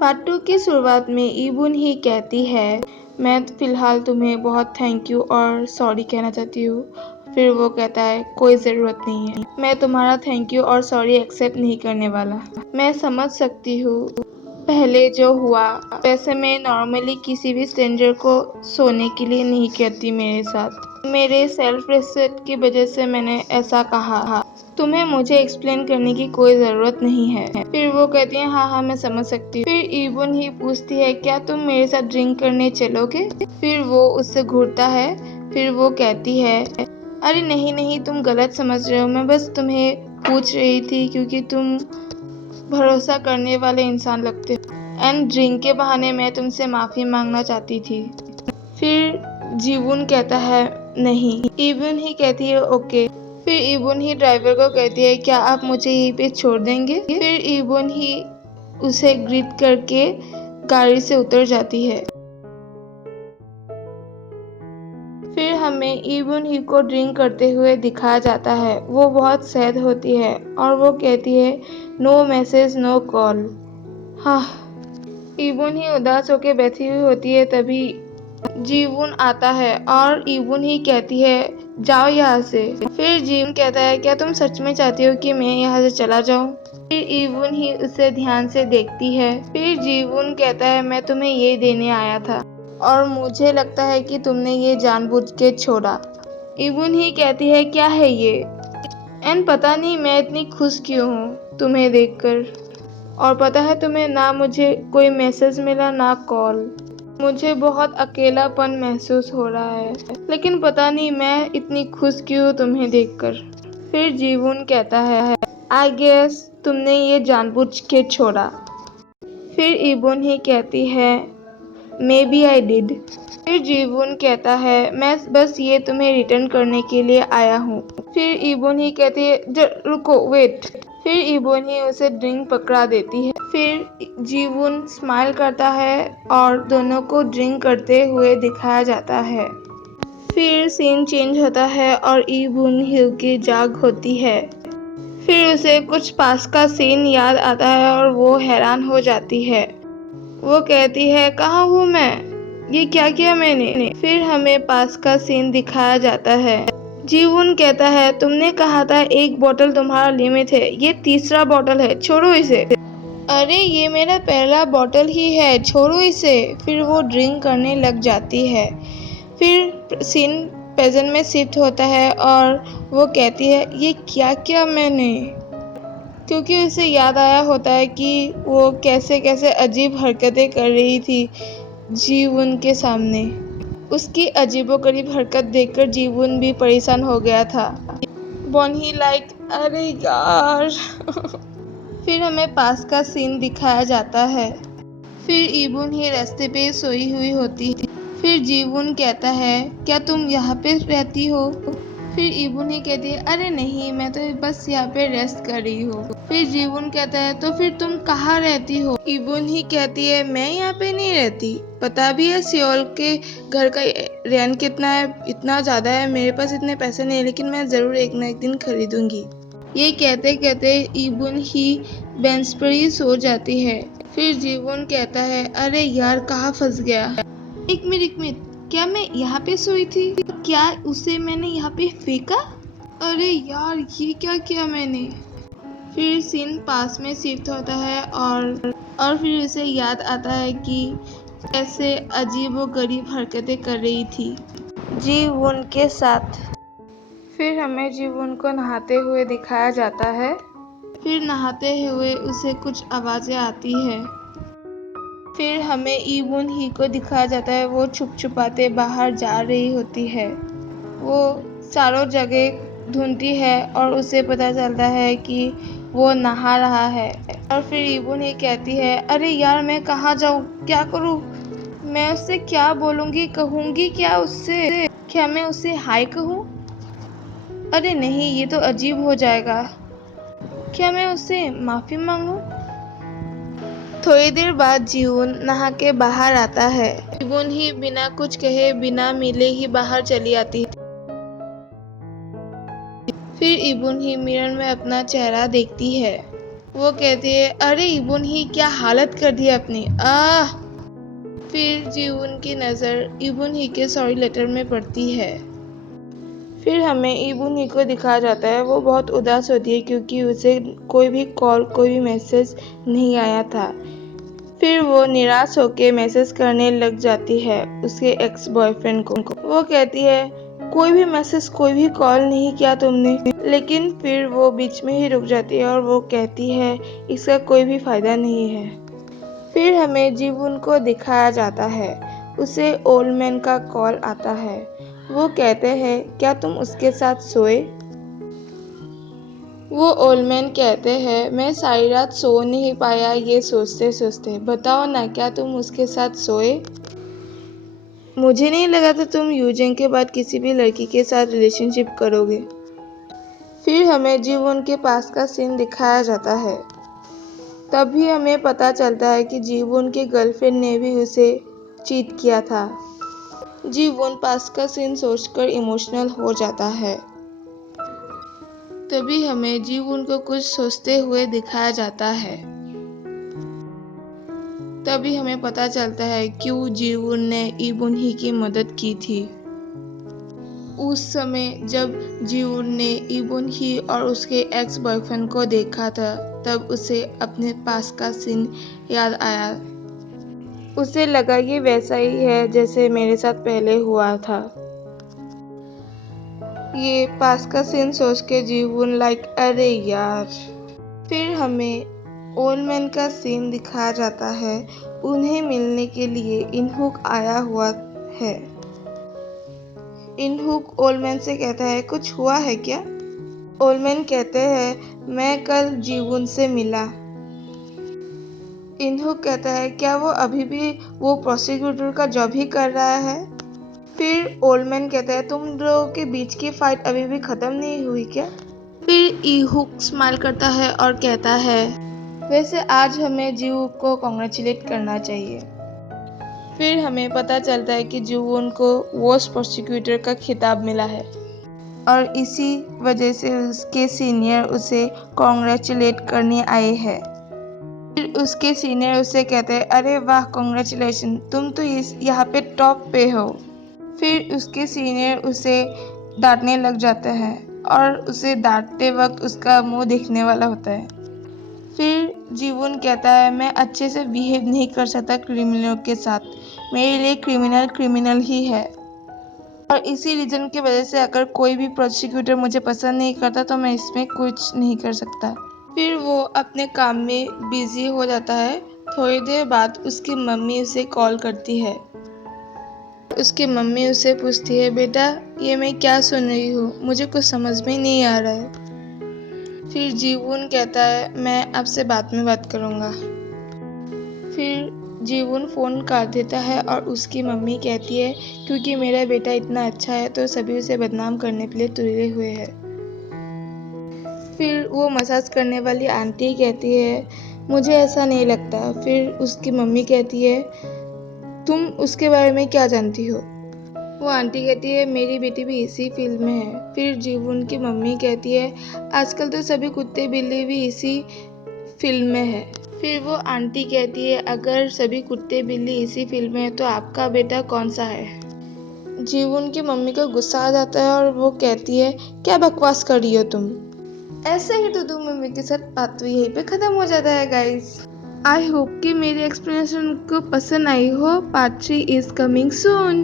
Part 2 की शुरुआत में ईबुन ही कहती है, मैं फ़िलहाल तुम्हें बहुत थैंक यू और सॉरी कहना चाहती हूँ। फिर वो कहता है, कोई ज़रूरत नहीं है, मैं तुम्हारा थैंक यू और सॉरी एक्सेप्ट नहीं करने वाला। मैं समझ सकती हूँ पहले जो हुआ, वैसे मैं नॉर्मली किसी भी स्ट्रेंजर को सोने के लिए नहीं कहती मेरे साथ। मेरे सेल्फ रिस्पेक्ट की वजह से मैंने ऐसा कहा। तुम्हें मुझे एक्सप्लेन करने की कोई ज़रूरत नहीं है। फिर वो कहती है, हाँ मैं समझ सकती हूँ। फिर ईबुन ही पूछती है, क्या तुम मेरे साथ ड्रिंक करने चलोगे? फिर वो उससे घूरता है। फिर वो कहती है, अरे नहीं नहीं, तुम गलत समझ रहे हो, मैं बस तुम्हें पूछ रही थी क्योंकि तुम भरोसा करने वाले इंसान लगते हो एंड ड्रिंक के बहाने मैं तुमसे माफ़ी मांगना चाहती थी। फिर जीवुन कहता है, नहीं। ईबुन ही कहती है, ओके। फिर ईबुन ही ड्राइवर को कहती है, क्या आप मुझे यहीं पे छोड़ देंगे? फिर ईबुन ही उसे ग्रीट करके गाड़ी से उतर जाती है। फिर हमें ईबुन ही को ड्रिंक करते हुए दिखाया जाता है। वो बहुत सैड होती है और वो कहती है, नो मैसेज नो कॉल। हाँ। ईबुन ही उदास होकर बैठी हुई होती है, तभी जीवुन आता है और ईबुन ही कहती है, जाओ यहाँ से। फिर जीवुन कहता है, क्या तुम सच में चाहती हो कि मैं यहाँ से चला जाऊँ? फिर ईबुन ही उसे ध्यान से देखती है। फिर जीवुन कहता है, मैं तुम्हें ये देने आया था और मुझे लगता है कि तुमने ये जानबूझ के छोड़ा। ईबुन ही कहती है, क्या है ये? एंड पता नहीं मैं इतनी खुश क्यों हूँ तुम्हें देखकर। और पता है तुम्हें, ना मुझे कोई मैसेज मिला ना कॉल। मुझे बहुत अकेलापन महसूस हो रहा है, लेकिन पता नहीं मैं इतनी खुश क्यों हूँ तुम्हें देखकर। फिर जीवुन कहता है, आई गेस तुमने ये जानबूझ के छोड़ा। फिर ईबुन ही कहती है, मे बी आई डिड। फिर जीवुन कहता है, मैं बस ये तुम्हें रिटर्न करने के लिए आया हूँ। फिर ईबुन ही कहती है, रुको वेट। फिर ईबुन ही उसे ड्रिंक पकड़ा देती है। फिर जीवुन स्माइल करता है और दोनों को ड्रिंक करते हुए दिखाया जाता है। फिर सीन चेंज होता है और ईबुन ही की जाग होती है। फिर उसे कुछ पास का सीन याद आता है और वो हैरान हो जाती है। वो कहती है, कहाँ हूँ मैं? ये क्या किया मैंने? फिर हमें पास का सीन दिखाया जाता है। जीवुन कहता है, तुमने कहा था एक बोतल तुम्हारा लिमिट है, ये तीसरा बोतल है, छोड़ो इसे। अरे ये मेरा पहला बोतल ही है, छोड़ो इसे। फिर वो ड्रिंक करने लग जाती है। फिर सीन प्रेजेंट में शिफ्ट होता है और वो कहती है, ये क्या किया मैंने? क्योंकि उसे याद आया होता है कि वो कैसे कैसे अजीब हरकतें कर रही थी जीवुन के सामने। उसकी अजीबोगरीब हरकत देखकर जीवुन भी परेशान हो गया था। बॉनी लाइक, अरे यार। फिर हमें पास का सीन दिखाया जाता है। फिर ईबुन ही रास्ते पे सोई हुई होती है। फिर जीवुन कहता है, क्या तुम यहाँ पे रहती हो? फिर ईबुन ही कहती है, अरे नहीं, मैं तो बस यहाँ पे रेस्ट कर रही हूँ। फिर जीवुन कहता है, तो फिर तुम कहाँ रहती हो? ईबुन ही कहती है, मैं यहाँ पे नहीं रहती। पता भी है सियोल के घर का रेंट कितना है? इतना ज़्यादा है, मेरे पास इतने पैसे नहीं है, लेकिन मैं ज़रूर एक ना एक दिन खरीदूंगी। ये कहते कहते ईबुन ही बेंच पर ही सो जाती है। फिर जीवुन कहता है, अरे यार कहाँ फंस गया? एक मिनट, क्या मैं यहाँ पे सोई थी? क्या उसे मैंने यहाँ पे फेंका? अरे यार ये क्या किया मैंने? फिर सीन पास में शिफ्ट होता है और फिर उसे याद आता है कि कैसे अजीब व गरीब हरकतें कर रही थी जीवुन के साथ। फिर हमें जीवुन को नहाते हुए दिखाया जाता है। फिर नहाते हुए उसे कुछ आवाज़ें आती है। फिर हमें ईबुन ही को दिखाया जाता है, वो छुप छुपाते बाहर जा रही होती है। वो चारों जगह ढूंढती है और उसे पता चलता है कि वो नहा रहा है। और फिर ईबुन ही कहती है, अरे यार मैं कहाँ जाऊँ, क्या करूँ? मैं उससे क्या बोलूँगी, कहूँगी क्या उससे? क्या मैं उसे हाय कहूँ? अरे नहीं, ये तो अजीब हो जाएगा। क्या मैं उससे माफ़ी मांगूँ? थोड़ी देर बाद जीवुन नहा के बाहर आता है। ईबुन ही बिना कुछ कहे बिना मिले ही बाहर चली आती है। फिर ईबुन ही मिरर में अपना चेहरा देखती है। वो कहती है, अरे इबुन ही क्या हालत कर दी अपनी। आह। फिर जीवन की नज़र इबुन ही के सॉरी लेटर में पड़ती है। फिर हमें इबुन ही को दिखाया जाता है। वो बहुत उदास होती है क्योंकि उसे कोई भी कॉल कोई भी मैसेज नहीं आया था। फिर वो निराश होकर मैसेज करने लग जाती है उसके एक्स बॉयफ्रेंड को। वो कहती है, कोई भी मैसेज कोई भी कॉल नहीं किया तुमने। लेकिन फिर वो बीच में ही रुक जाती है और वो कहती है, इसका कोई भी फायदा नहीं है। फिर हमें जीवन को दिखाया जाता है। उसे ओल्ड मैन का कॉल आता है। वो कहते हैं, क्या तुम उसके साथ सोए? वो ओल्ड मैन कहते हैं, मैं सारी रात सो नहीं पाया ये सोचते सोचते। बताओ ना, क्या तुम उसके साथ सोए? मुझे नहीं लगा था तुम यूजिंग के बाद किसी भी लड़की के साथ रिलेशनशिप करोगे। फिर हमें जीवन के पास का सीन दिखाया जाता है। तभी हमें पता चलता है कि जीवन के गर्लफ्रेंड ने भी उसे चीट किया था। जीवन पास का सीन सोचकर इमोशनल हो जाता है। तभी हमें जीवन को कुछ सोचते हुए दिखाया जाता है। तभी हमें पता चलता है क्यों जीवन ने इबुन ही की मदद की थी। उस समय जब जीवन ने इबुन ही और उसके एक्स बॉयफ्रेंड को देखा था, तब उसे अपने पास का सीन याद आया। उसे लगा ये वैसा ही है जैसे मेरे साथ पहले हुआ था। ये पास का सीन सोच के जीवन लाइक अरे यार। फिर हमें ओल्ड मैन का सीन दिखाया जाता है। उन्हें मिलने के लिए इनहुक आया हुआ है। इनहुक ओल्ड मैन से कहता है, कुछ हुआ है क्या? ओल्ड मैन कहते हैं, मैं कल जीवन से मिला। इनहुक कहता है, क्या वो अभी भी वो प्रोसिक्यूटर का जॉब ही कर रहा है? फिर ओल्ड मैन कहता है, तुम लोगों के बीच की फाइट अभी भी खत्म नहीं हुई क्या? फिर इनहुक स्माइल करता है और कहता है, वैसे आज हमें जीव को कॉन्ग्रेचुलेट करना चाहिए। फिर हमें पता चलता है कि जीवन को वर्स्ट प्रोसिक्यूटर का खिताब मिला है और इसी वजह से उसके सीनियर उसे कॉन्ग्रेचुलेट करने आए हैं। फिर उसके सीनियर उसे कहते हैं, अरे वाह कॉन्ग्रेचुलेशन, तुम तो यहाँ पे टॉप पे हो। फिर उसके सीनियर उसे डांटने लग जाते हैं और उसे डांटते वक्त उसका मुंह दिखने वाला होता है। फिर जीवन कहता है, मैं अच्छे से बिहेव नहीं कर सकता क्रिमिनलों के साथ। मेरे लिए क्रिमिनल क्रिमिनल ही है और इसी रीजन की वजह से अगर कोई भी प्रोसिक्यूटर मुझे पसंद नहीं करता तो मैं इसमें कुछ नहीं कर सकता। फिर वो अपने काम में बिजी हो जाता है। थोड़ी देर बाद उसकी मम्मी उसे कॉल करती है। उसकी मम्मी उसे पूछती है, बेटा ये मैं क्या सुन रही हूँ, मुझे कुछ समझ में नहीं आ रहा है। फिर जीवन कहता है, मैं आपसे बाद में बात करूँगा। फिर जीवन फ़ोन काट देता है और उसकी मम्मी कहती है, क्योंकि मेरा बेटा इतना अच्छा है तो सभी उसे बदनाम करने के लिए तुले हुए हैं। फिर वो मसाज करने वाली आंटी कहती है, मुझे ऐसा नहीं लगता। फिर उसकी मम्मी कहती है, तुम उसके बारे में क्या जानती हो? वो आंटी कहती है, मेरी बेटी भी इसी फील्ड में है। फिर जीवन की मम्मी कहती है, आजकल तो सभी कुत्ते बिल्ली भी इसी फील्ड में है। फिर वो आंटी कहती है, अगर सभी कुत्ते बिल्ली इसी फील्ड में है तो आपका बेटा कौन सा है? जीवन की मम्मी को गुस्सा आ जाता है और वो कहती है, क्या बकवास कर रही हो तुम? ऐसे ही तो दो मम्मी के साथ बात तो यहीं पे खत्म हो जाता है गाइस। आई होप कि मेरी एक्सप्लेनेशन को पसंद आई हो। Part 3 is coming soon.